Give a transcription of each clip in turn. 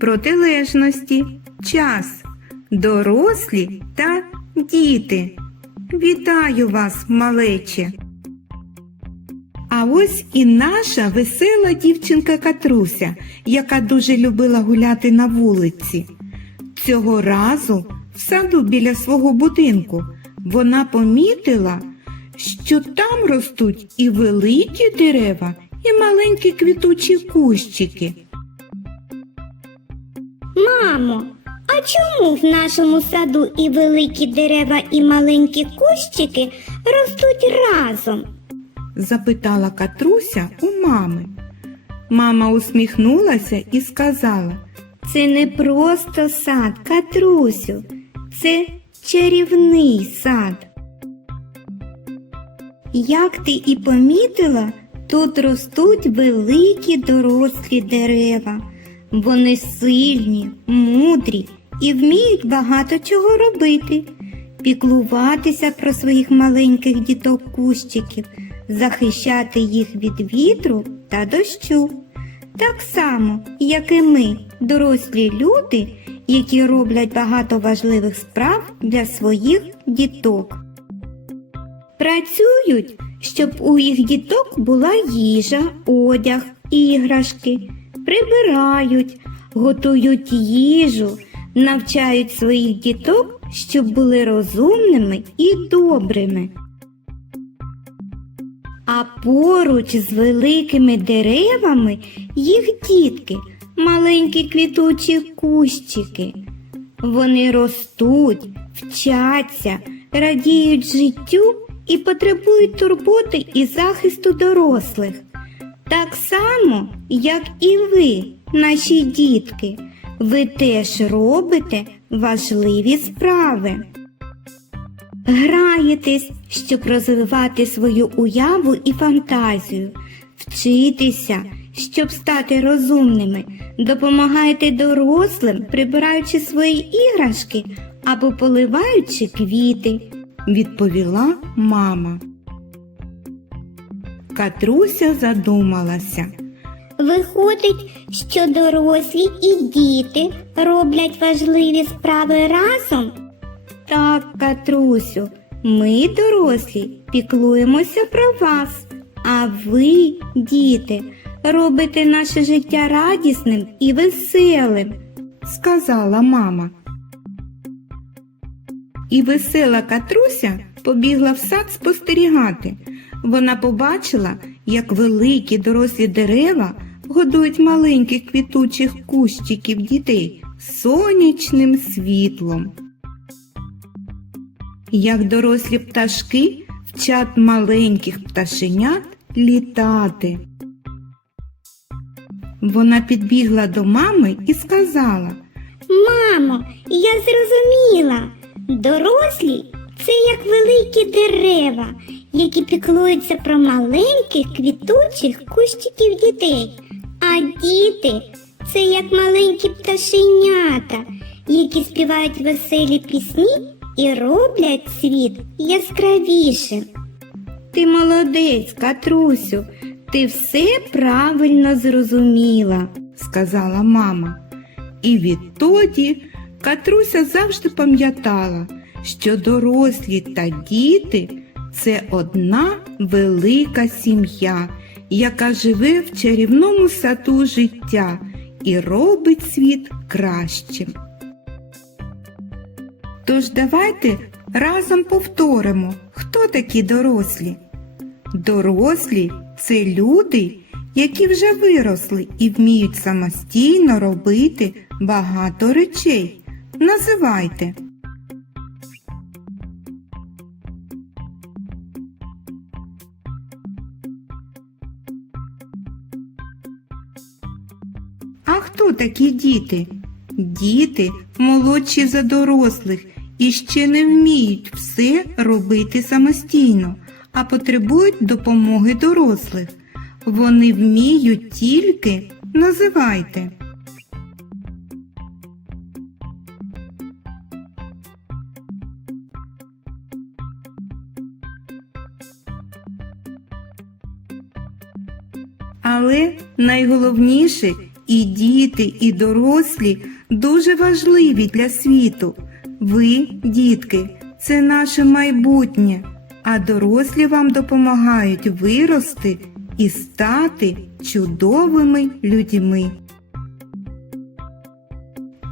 протилежності, час, дорослі та діти. Вітаю вас, малече! А ось і наша весела дівчинка Катруся, яка дуже любила гуляти на вулиці. Цього разу в саду біля свого будинку вона помітила, що там ростуть і великі дерева, і маленькі квітучі кущики. Мамо, а чому в нашому саду і великі дерева, і маленькі кущики ростуть разом? запитала Катруся у мами. Мама усміхнулася і сказала, Це не просто сад, Катрусю, це чарівний сад. Як ти і помітила, тут ростуть великі дорослі дерева. Вони сильні, мудрі і вміють багато чого робити, піклуватися про своїх маленьких діток кущиків, захищати їх від вітру та дощу. Так само, як і ми, дорослі люди, які роблять багато важливих справ для своїх діток. Працюють, щоб у їх діток була їжа, одяг, іграшки, прибирають, готують їжу, навчають своїх діток, щоб були розумними і добрими. А поруч з великими деревами їх дітки, маленькі квітучі кущики. Вони ростуть, вчаться, радіють життю і потребують турботи і захисту дорослих. Так само, як і ви, наші дітки, ви теж робите важливі справи. Граєтесь, щоб розвивати свою уяву і фантазію, вчитися, щоб стати розумними, допомагайте дорослим, прибираючи свої іграшки або поливаючи квіти. відповіла мама. Катруся задумалася. Виходить, що дорослі і діти роблять важливі справи разом. Так, Катрусю, ми, дорослі, піклуємося про вас, а ви, діти, робите наше життя радісним і веселим. сказала мама. І весела Катруся побігла в сад спостерігати. Вона побачила, як великі дорослі дерева годують маленьких квітучих кущиків дітей сонячним світлом. Як дорослі пташки вчать маленьких пташенят літати. Вона підбігла до мами і сказала Мамо, я зрозуміла. Дорослі це як великі дерева, які піклуються про маленьких квітучих кущиків дітей. А діти це як маленькі пташенята, які співають веселі пісні і роблять світ яскравішим. Ти молодець, Катрусю, ти все правильно зрозуміла. сказала мама. І відтоді Катруся завжди пам'ятала, що дорослі та діти це одна велика сім'я, яка живе в чарівному саду життя і робить світ кращим. Тож давайте разом повторимо, хто такі дорослі. Дорослі це люди, які вже виросли і вміють самостійно робити багато речей. Називайте. Такі діти? Діти молодші за дорослих і ще не вміють все робити самостійно, а потребують допомоги дорослих. Вони вміють тільки називайте. Але найголовніше І діти, і дорослі дуже важливі для світу. Ви, дітки, це наше майбутнє, а дорослі вам допомагають вирости і стати чудовими людьми.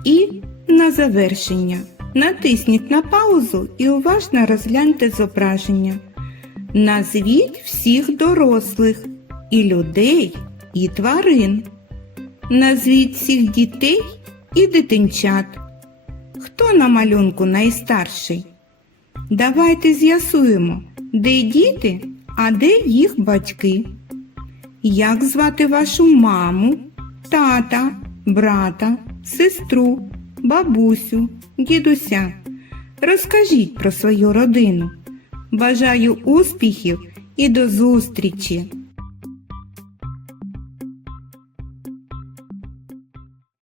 І на завершення натисніть на паузу і уважно розгляньте зображення. Назвіть всіх дорослих і людей, і тварин. Назвіть всіх дітей і дитинчат. Хто на малюнку найстарший? Давайте з'ясуємо, де діти, а де їх батьки. Як звати вашу маму, тата, брата, сестру, бабусю, дідуся? Розкажіть про свою родину. Бажаю успіхів і до зустрічі!